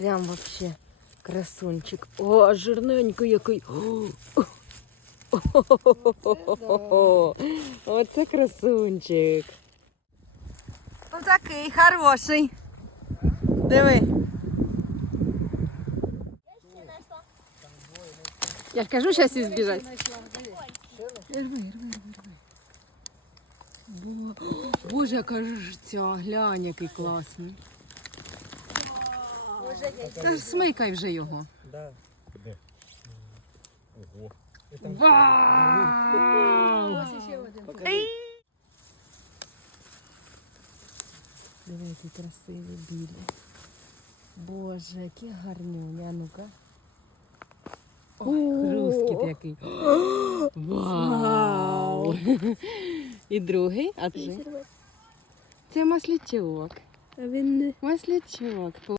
Прям вообще красунчик. О, жирненький який. Оце красунчик. Отакий хороший. Диви. Я ж кажу, зараз і збіжать. Боже, яка ж глянь, який класний. Та ж смикай вже його. Да. Де? Ого. Вау! Ось ще один. Диви, які красиві білі. Боже, які гарнюні, а ну-ка. Ой, хрускіт який. Вау! І другий, а це? Це маслячок. А він не Маслячок.